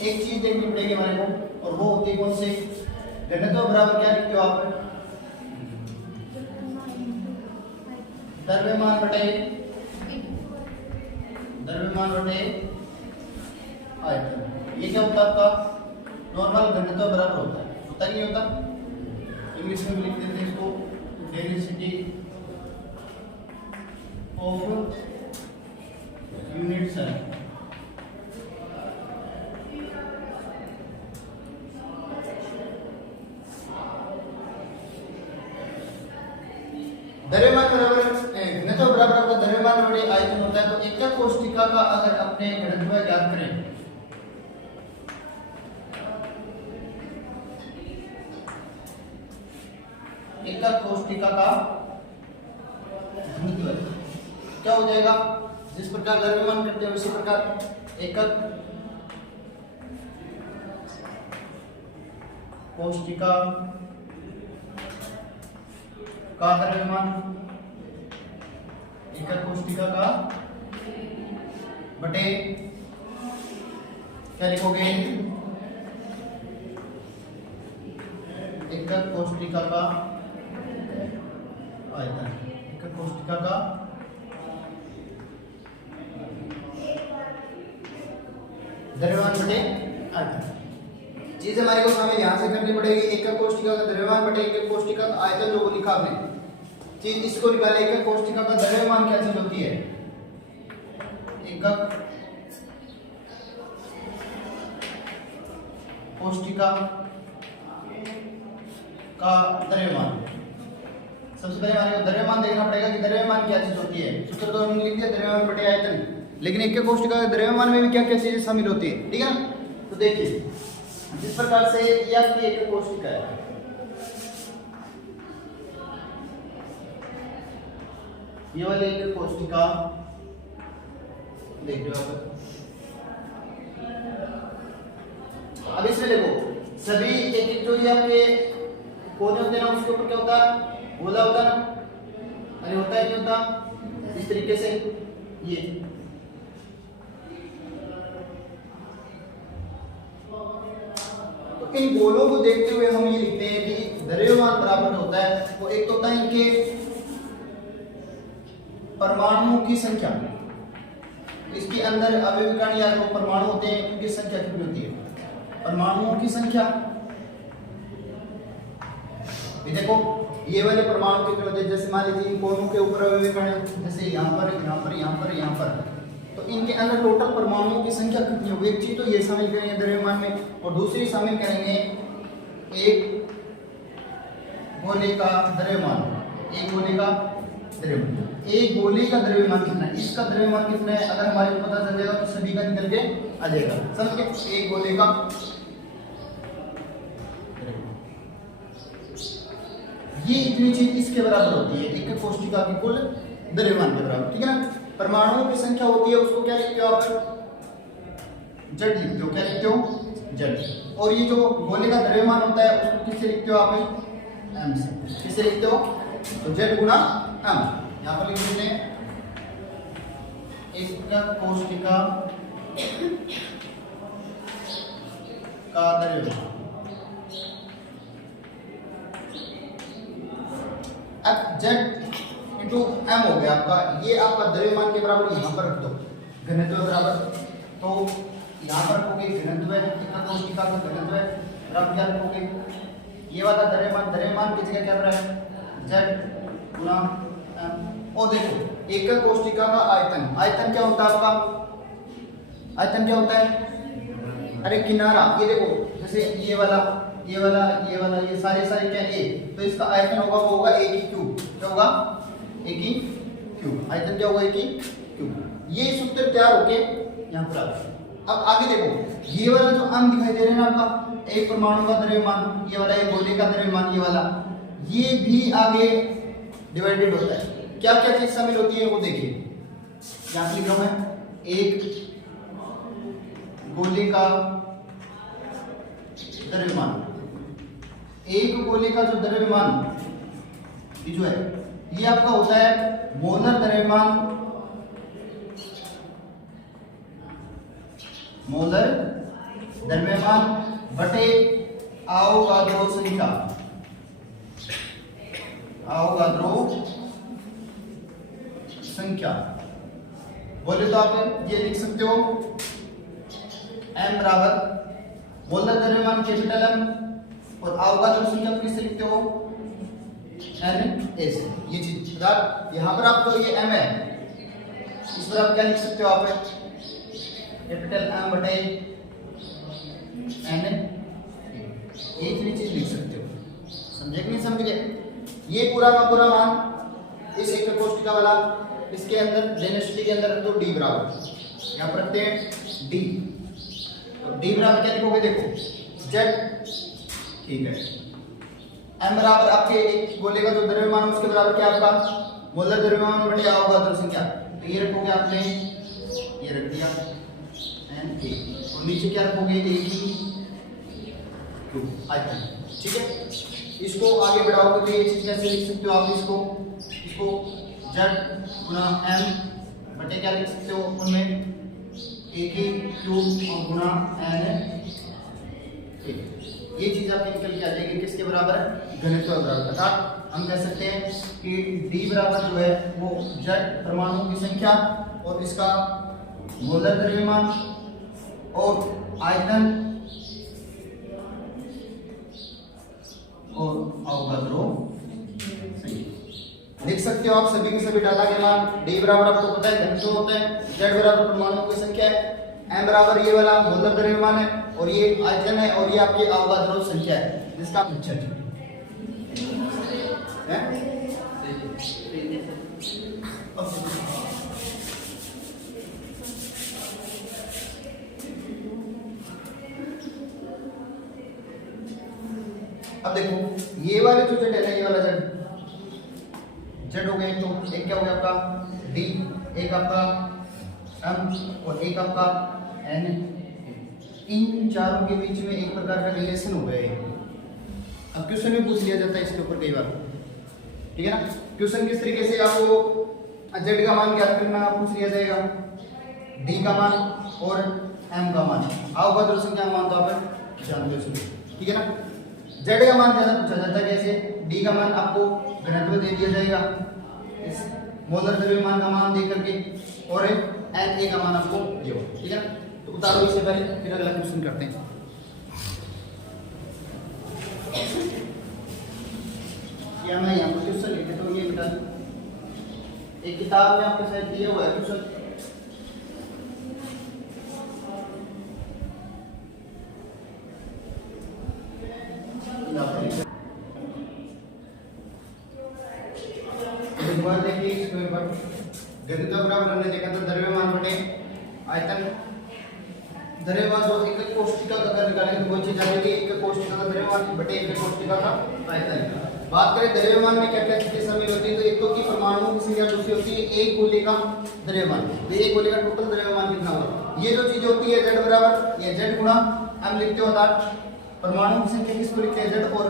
एक चीज देखनी पड़ेगी हमारे को, और वो होती है कौन सी? घनत्व बराबर क्या लिखते हो आप? द्रव्यमान बटे आयतन। ये क्या होता है आपका? नॉर्मल घनत्व बराबर होता है कि नहीं होता? इंग्लिश में भी लिख देते हैं इसको, डेंसिटी ऑफ यूनिट सेल। द्रव्यमान बराबर घनत्व बराबर आपका द्रव्यमान बटे आयतन होता है। तो एकक कोष्ठिका का अगर अपने घनत्व ज्ञात करें, एकक कोष्ठिका का घनत्व क्या हो जाएगा? जिस प्रकार द्रव्यमान करते हैं उसी प्रकार एकक कोष्ठिका का द्रव्यमान, एकक कोष्ठिका का बटे क्या लिखोगे? एकक कोष्ठिका का आयतन, एकक कोष्ठिका का द्रव्यमान बटे आयतन। चीज हमारे को हमें यहां से करनी पड़ेगी। एकक कोष्ठिका का द्रव्यमान बटे एकक कोष्ठिका का आयतन जो लिखा आपने, चीज इसको निकाले। एकक कोष्ठिका का द्रव्यमान क्या चीज होती है? एकक कोष्ठिका का द्रव्यमान। सबसे पहले हमारे को द्रव्यमान देखना पड़ेगा कि द्रव्यमान क्या चीज होती है। सूत्र तो हमने लिख दिया द्रव्यमान बटे आयतन, लेकिन एकक कोष्ठिका के द्रव्यमान में भी क्या क्या चीजें शामिल होती है, ठीक है ना? तो देखिए जिस प्रकार से ये आपकी एकक कोष्ठिका है, ये वाली एकक कोष्ठिका देख लो आप। अब इसमें देखो सभी एक जो ये आपके कोने होते हैं ना, उसके ऊपर क्या होता है? गोला होता है ना? अरे होता है नहीं होता? इस तरीके से ये तो इन गोलों को देखते हुए हम ये लिखते हैं कि द्रव्यमान बराबर होता है वो एक तो होता है इनके परमाणुओं की संख्या, इसके अंदर अवयवी कण या जो परमाणु होते हैं उनकी संख्या कितनी होती है? परमाणुओं की संख्या। ये देखो ये वाले परमाणु कितने होते हैं? जैसे मान लीजिए इन कोनों के ऊपर अवयवी कण है, जैसे यहाँ पर यहाँ पर यहाँ पर यहाँ पर, तो इनके अंदर टोटल परमाणुओं की संख्या कितनी होगी? एक चीज तो ये शामिल करेंगे द्रव्यमान में, और दूसरी शामिल करेंगे एक गोले का द्रव्यमान। एक गोले का द्रव्यमान, एक गोले का द्रव्यमान कितना है? इसका द्रव्यमान कितना है? अगर हमारे को पता चल जाएगा तो सभी का निकल के आ जाएगा। समझ गए? एक गोले का ये इतनी चीज इसके बराबर होती है, एकक कोष्ठिका की कुल द्रव्यमान के बराबर, ठीक है ना? परमाणुओं की संख्या होती है, उसको क्या लिखते हो आप? जड़ लिखते हो। क्या लिखते हो? जड़। और ये जो गोले का द्रव्यमान होता है उसको किससे लिखते हो आप? एम से। किससे लिखते हो? तो जेड गुणा एम। यहाँ पर लिख देते हैं एकक कोष्ठिका का द्रव्यमान। अब जेड इंटू एम हो गया आपका, ये आपका द्रव्यमान के बराबर यहाँ पर रख दो, घनत्व बराबर। तो यहाँ पर रखोगे घनत्व, एकक कोष्ठिका का घनत्व बराबर क्या रखोगे? ये वाला द्रव्यमान की जगह क्या बना है? जेड गुणा एम। और देखो एकक कोष्ठिका का आयतन, आयतन क्या होता है आपका? आयतन क्या होता है? अरे किनारा, ये देखो जैसे ये वाला ये सारे क्या ए, तो इसका आयतन होगा वो होगा ए की क्यूब। क्या होगा? ए की क्यूब। आयतन क्या होगा? ए की क्यूब। ये सूत्र तैयार होके यहाँ पर आ गया। अब आगे देखो ये वाला जो अंक दिखाई दे रहे हैं आपका, एक परमाणु का द्रव्यमान, ये वाला एक गोले का द्रव्यमान, ये वाला ये भी आगे डिवाइडेड होता है। क्या क्या चीज शामिल होती है वो देखिए। यहाँ लिख रहा हूं मैं, एक गोले का द्रव्यमान, एक गोले का जो द्रव्यमान ये जो है ये आपका होता है मोलर द्रव्यमान, मोलर द्रव्यमान बटे अवोगाद्रो संख्या, अवोगाद्रो संख्या। बोले तो आप ये लिख सकते हो m बराबर मोलर द्रव्यमान कैपिटल M और अवोगाद्रो संख्या किससे लिखते हो NaCl। ये चीज यहां पर आपको ये m है, इस पर आप क्या लिख सकते हो आप कैपिटल M बटे Na, एक ही चीज लिख सकते हो। समझे कि नहीं समझे? ये पूरा का पूरा मान इस एक कोष्ठिका वाला इसके अंदर जेनेसिटी के अंदर तो d बराबर यहां पर रखते हैं d, तो d बराबर क्या लिखोगे देखो z, ठीक है। m बराबर आपके एक गोले का जो द्रव्यमान उसके बराबर क्या आपका मोलर द्रव्यमान बटे अवोगाद्रो संख्या, तो ये रखोगे आपने, ये रख दिया Na और नीचे क्या रखोगे A क्यूब आयतन, ठीक है। इसको आगे बढ़ाओगे तो ये चीज कैसे लिख सकते हो आप इसको z गुना m बटे क्या लिख सकते हो उनमें A क्यूब गुना Na, ये चीज आपकी निकल के आ जाएगी किसके बराबर घनत्व बराबर। अर्थात हम कह सकते हैं कि d बराबर जो है वो z परमाणुओं की संख्या और इसका मोलर द्रव्यमान और आयतन और अवोगाद्रो संख्या लिख सकते हो आप सभी के सभी डाटा के मान। d बराबर आपको पता है घनत्व होता है, z बराबर परमाणुओं की संख्या है, m बराबर ये वाला मोलर द्रव्यमान है और ये आयतन है और ये आपकी अवोगाद्रो संख्या है जिसका अच्छा है। अब देखो ये वाले जो जेड है ना, ये वाला जेड हो गए, तो एक क्या हो गया आपका डी, एक आपका एम और एक आपका एन। इन चारों के बीच में एक प्रकार का रिलेशन हो गया है। अब क्वेश्चन में पूछ लिया जाता है इसके ऊपर कई बार, ठीक है ना। क्वेश्चन किस तरीके से आपको जेड का मान ज्ञात करना पूछ लिया जाएगा, डी का मान और एम का मान, अवोगाद्रो संख्या का मान तो आप जानते हो, ठीक है ना। जेड का मान ज्यादा पूछा जाता है कैसे, डी का मान आपको घनत्व दे दिया जाएगा इस मोलर द्रव्यमान का मान दे करके और एन ए का मान आपको दियो, ठीक है ना। तो उतारो इससे पहले फिर अगला क्वेश्चन करते हैं। या मैं यहाँ पर क्वेश्चन लिख देता हूँ, ये बता एक किताब में आपके साथ दिया हुआ है क्वेश्चन। देखिए इसको एक बार घनत्व बराबर हमने देखा था द्रव्यमान बटे आयतन। द्रव्यमान जो एक कोष्ठिका का अगर निकालेंगे तो वो चीज आ जाएगी एक कोष्ठिका का द्रव्यमान बटे एक कोष्ठिका का आयतन। बात करें द्रव्यमान में क्या क्या चीजें शामिल होती है, तो एक तो की परमाणुओं की संख्या, दूसरी होती है एक गोले का द्रव्यमान। ये एक गोले का टोटल द्रव्यमान कितना होगा, ये जो चीज होती है z बराबर ये z गुणा m लिखते हो, अर्थात परमाणुओं की संख्या किसको लिखते हैं z और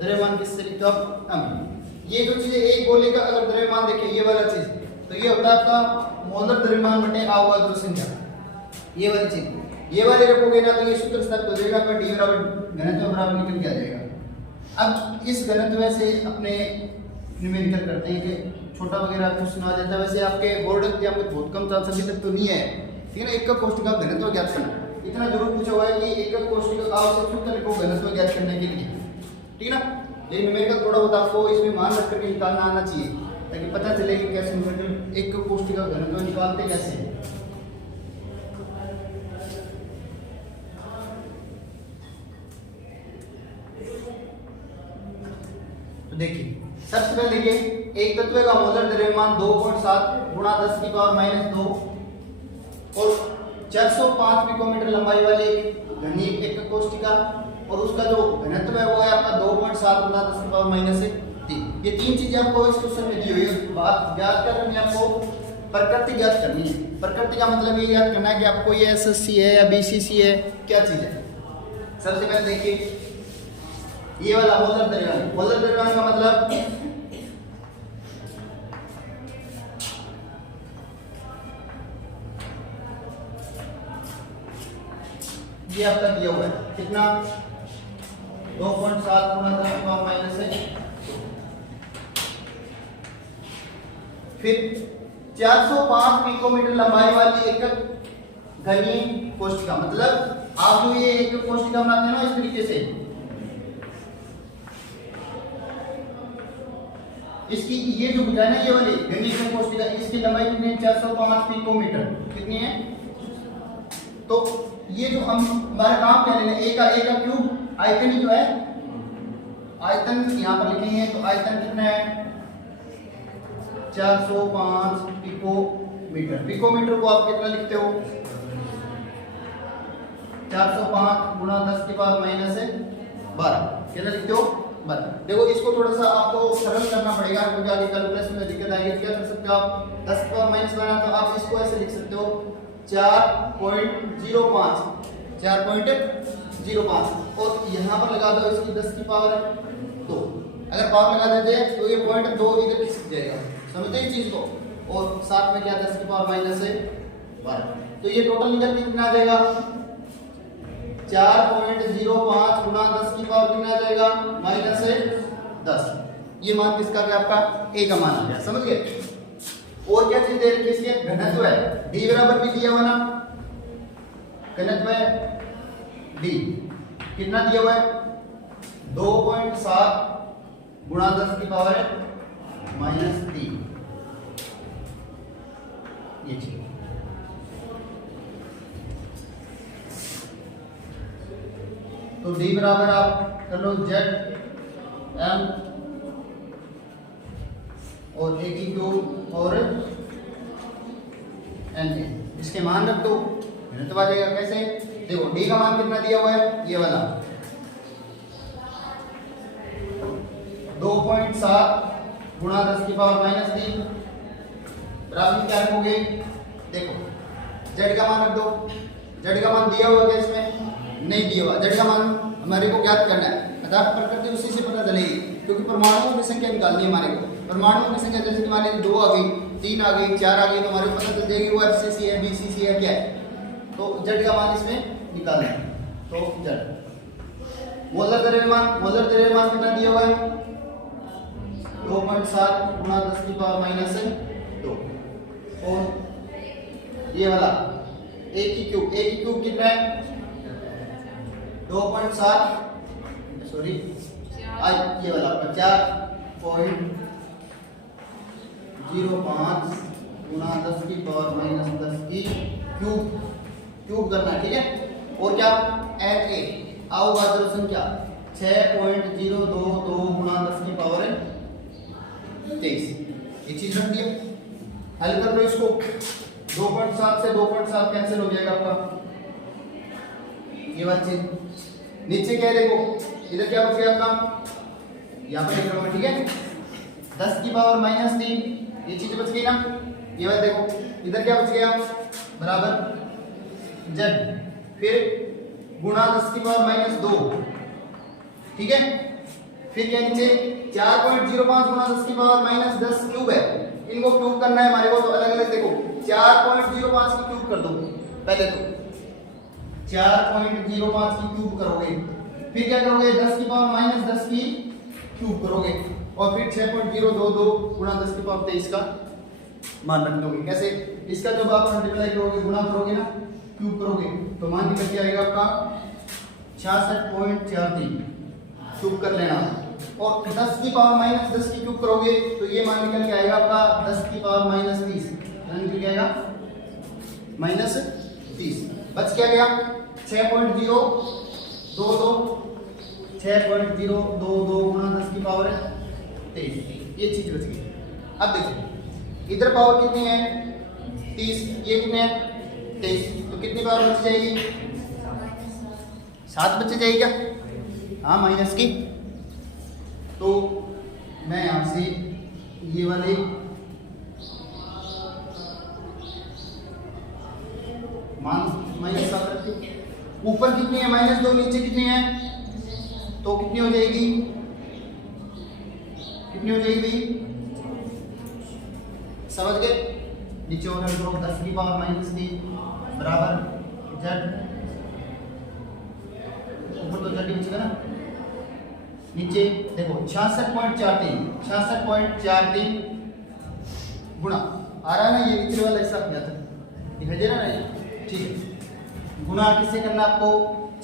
द्रव्यमान किससे लिखते हो m। ये जो चीज एक गोले का अगर द्रव्यमान देखें ये वाला चीज, तो ये होता है आपका मोलर द्रव्यमान बटे अवोगाद्रो संख्या, ये वाली चीज। ये वाले रखोगे ना तो ये सूत्र स्थापित हो जाएगा, आपका डी बराबर घनत्व बराबर निकल के आ जाएगा। अब इस घनत्व से अपने न्यूमेरिकल करते हैं कि छोटा वगैरह क्वेश्चन आ जाता है। वैसे आपके बोर्ड या कुछ बहुत कम चांस अभी तक तो नहीं है, ठीक है ना। एक कोष्ठिका घनत्व ज्ञात करना इतना जरूर पूछा हुआ है कि एक कोष्ठिका आवश्यक सूत्र लिखो घनत्व ज्ञात करने के लिए, ठीक है ना। ये न्यूमेरिकल थोड़ा बहुत आपको इसमें मान रख करके निकालना आना चाहिए ताकि पता चले कि कैसे न्यूमेरिकल एक कोष्ठिका घनत्व निकालते कैसे। तो देखिए सबसे पहले देखिए एक तत्व का मोलर द्रव्यमान 2.7 गुणा 10⁻², और 405 पिकोमीटर लंबाई वाले घनी एक कोष्ठिका, और उसका जो घनत्व है वो है आपका 2.7 गुणा 10⁻³ ये तीन चीजें आपको इस क्वेश्चन में दी हुई है। बात ज्ञात करनी है, आपको प्रकृति ज्ञात करनी है। प्रकृति का मतलब ये याद करना है कि आपको ये एसएससी है या बीसीसी है, क्या चीज है। सबसे पहले देखिए ये वाला मोलर द्रव्यमान, मोलर द्रव्यमान का मतलब ये आपका दिया हुआ है कितना 2.7 गुणा 10 की पावर माइनस है। फिर 405 पिकोमीटर लंबाई वाली एक घनीय कोशिका, मतलब आप जो ये एक कोशिका बनाते हैं ना इस तरीके से, इसकी ये जो बुझाए ना ये वाली घनीय कोशिका, इसकी लंबाई कितनी है 405 पिकोमीटर कितनी है। तो ये जो हम हमारा काम क्या लेना है, ए का क्यूब आयतन ही जो है, आयतन यहां पर लिखेंगे तो आयतन कितना है 405 पिकोमीटर। पिकोमीटर को आप कितना लिखते हो 405 गुणा 10 की पावर माइनस 12 कितना लिखते हो 12। देखो इसको थोड़ा सा आपको सरल करना पड़ेगा क्योंकि आगे कैलकुलेशन में दिक्कत आएगी। क्या कर सकते हो आप 10 की पावर माइनस 12 तो आप इसको ऐसे लिख सकते हो 4.05 और यहाँ पर लगा दो इसकी 10 की पावर 2। अगर पावर लगा देते हैं तो ये पॉइंट 2 इधर खिसक जाएगा, समझते हैं इस चीज को। और साथ में क्या 10 की पावर माइनस 12, तो ये टोटल निकल के कितना आ जाएगा 4.05 गुणा 10 की पावर कितना आ जाएगा माइनस 10। ये मान किसका गया आपका ए का मान आ गया, समझ गए। और क्या चीज दे रखी है इसके घनत्व है d बराबर भी दिया हुआ ना, घनत्व है d कितना दिया हुआ है 2.7 गुणा 10 की पावर माइनस 3। ये चीज तो d बराबर आप कर लो z m और a की क्यूब और n है, इसके मान रख दो घनत्व आ जाएगा। कैसे देखो d का मान कितना दिया हुआ है ये वाला 2.7 गुणा 10 की पावर माइनस 3 बराबर क्या रखोगे, देखो z का मान रख दो। z का मान दिया हुआ है इसमें नहीं दिया हुआ, z का मान हमारे को ज्ञात करना है, पदार्थ प्रकृति उसी से पता चलेगी क्योंकि परमाणुओं की संख्या निकालनी है हमारे को। परमाणुओं की संख्या जैसे हमारे 2 आ गई 3 आ गई 4 आ गई तो हमारे को पता चल जाएगी वो FCC है BCC है क्या है। तो z का मान इसमें निकालना है तो z मोलर द्रव्यमान कितना दिया हुआ है 2.7 गुणा 10 की पावर माइनस 2 और ये वाला a की क्यूब कितना है 2.7 सॉरी ये वाला 4.05 गुणा 10 की पावर माइनस 10 की क्यूब करना है, ठीक है। और क्या Na अवगाद्र संख्या 6.022 गुणा 10 की पावर 23, ये चीज रख दिया। हल कर लो इसको 2.7 से 2.7 कैंसिल हो जाएगा आपका ये वाली चीज। नीचे क्या है देखो इधर क्या बच गया आपका यहाँ पर लिख रहा हूं, ठीक है 10 की पावर माइनस 3 ये चीज बच गई ना। ये वाला देखो इधर क्या बच गया बराबर z फिर गुणा 10 की पावर माइनस 2, ठीक है। फिर क्या नीचे 4.05 गुणा 10 की पावर माइनस 10 क्यूब है, इनको क्यूब करना है हमारे को तो अलग अलग देखो 4.05 की क्यूब कर दो पहले तो 4.05 की क्यूब करोगे, फिर क्या करोगे 10 की पावर माइनस 10 की क्यूब करोगे और फिर 6.022 गुणा 10 की पावर 23 का मान रख दोगे। कैसे इसका जब आप मल्टीप्लाई करोगे गुणा करोगे ना क्यूब करोगे तो मान निकल के आएगा आपका 66.43 क्यूब कर लेना। और 10 की पावर माइनस 10 की क्यूब करोगे तो ये मान निकल के आएगा आपका 10 की पावर माइनस 30 निकल के आएगा माइनस 30। बच क्या गया 6.022 गुणा 10 की पावर 23, ये चीज बच गई। अब देखो इधर पावर कितनी है 30, ये कितने है 23, तो कितनी पावर बच जाएगी 7 बच जाएगी क्या, हाँ माइनस की। तो मैं यहां से ये वाले मान माइनस 7 रखते, ऊपर कितनी है -2 नीचे कितनी है तो कितनी हो जाएगी समझ गए। नीचे और 10 की पावर -3 बराबर z Z के बचेगा ना, नीचे देखो 66.43 गुणा आ रहा है ना, ये नीचे वाला हिस्सा क्या था दिखाई दे रहा है ना, ठीक है। गुणा किससे करना आपको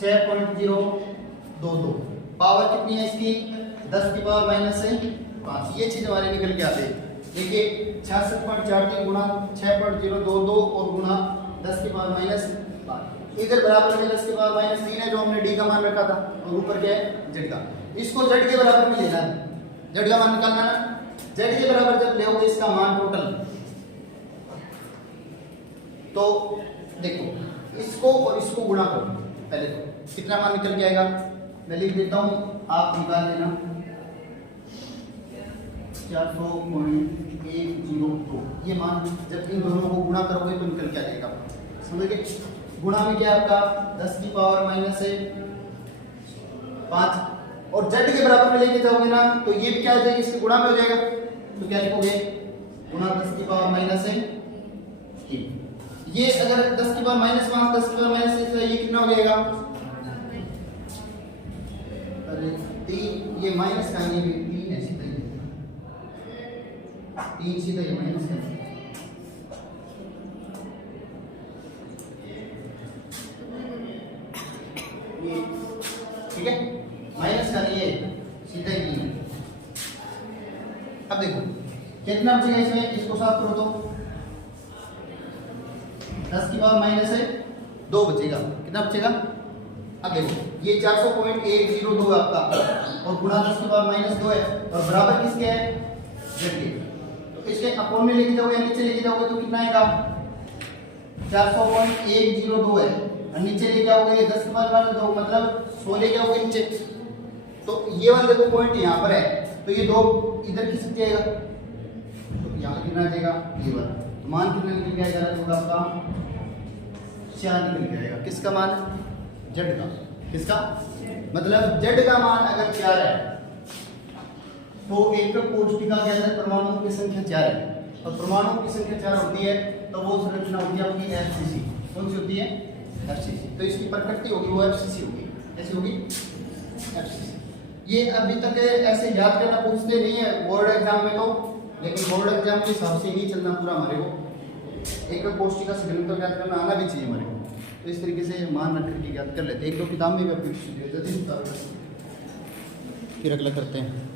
6.022, पावर कितनी है इसकी 10 की पावर -5, ये चीज हमारे निकल के आते हैं। देखिए 66.43 गुणा 6.022 और गुणा 10 की पावर -5, इधर बराबर में 10 की पावर -3 है जो हमने डी का मान रखा था, और ऊपर क्या है जेड का। इसको जेड के बराबर में लेना है, जेड का मान निकालना ना, जेड के बराबर जब लेओगे इसका मान टोटल, तो देखो इसको और इसको गुणा करो, पहले तो कितना मान निकल के आएगा, मैं लिख देता हूं आप निकाल लेना 400.102, ये मान जब इन दोनों को गुणा करोगे तो निकल के आ जाएगा, समझ गए। गुणा में क्या है आपका 10 की पावर -5, और जेड के बराबर में लेके जाओगे ना तो ये भी क्या आ जाएगा, इसके गुणा में हो जाएगा, तो क्या लिखोगे गुणा 10 की पावर -3। ये अगर 10 की पावर -5 10 की पावर -6 तो ये कितना हो जाएगा, अरे 3, ये माइनस का ये भी 3 है, सीधा ही 3 सीधा ये माइनस का, ये ठीक है, माइनस का नहीं है सीधा ही 3। अब देखो कितना बचेगा इसमें, इसको साफ करो तो 10 की पावर -2 बचेगा, कितना बचेगा। अब देखो ये 400.102 आपका, और गुणा 10 की पावर -2 है, और बराबर किसके है जेड के, तो इसके अपोन में लेके जाओगे या नीचे लेके जाओगे तो कितना आएगा 400.102 है, और नीचे लेके आओगे 10 की पावर -2 मतलब 100 लेके आओगे नीचे, तो ये वाला देखो पॉइंट यहाँ पर है, तो ये 2 इधर खिसक जाएगा, तो यहाँ कितना आ जाएगा ये वाला मान कितना निकल के आएगा, होगा आपका 4 निकल के आएगा, किसका मान जेड का, किसका मतलब जेड का मान अगर 4 है तो एक कोष्ठिका के अंदर परमाणुओं की संख्या 4 है, और परमाणुओं की संख्या 4 होती है तो वो संरचना होती है अपनी एफसीसी, कौन सी होती है एफसीसी, तो इसकी प्रकृति होगी वो एफसीसी होगी, ऐसी होगी एफसीसी। ये अभी तक ऐसे याद करना पूछते नहीं है बोर्ड एग्जाम में तो, लेकिन बोर्ड एग्जाम के हिसाब से नहीं चलना पूरा हमारे को, एक कोष्ठिका से घनत्व ज्ञात करना आना भी चाहिए हमारे को, तो इस तरीके से मान रख करके ज्ञात कर लेते हैं। 1-2 किताब में भी फिर अगला करते हैं।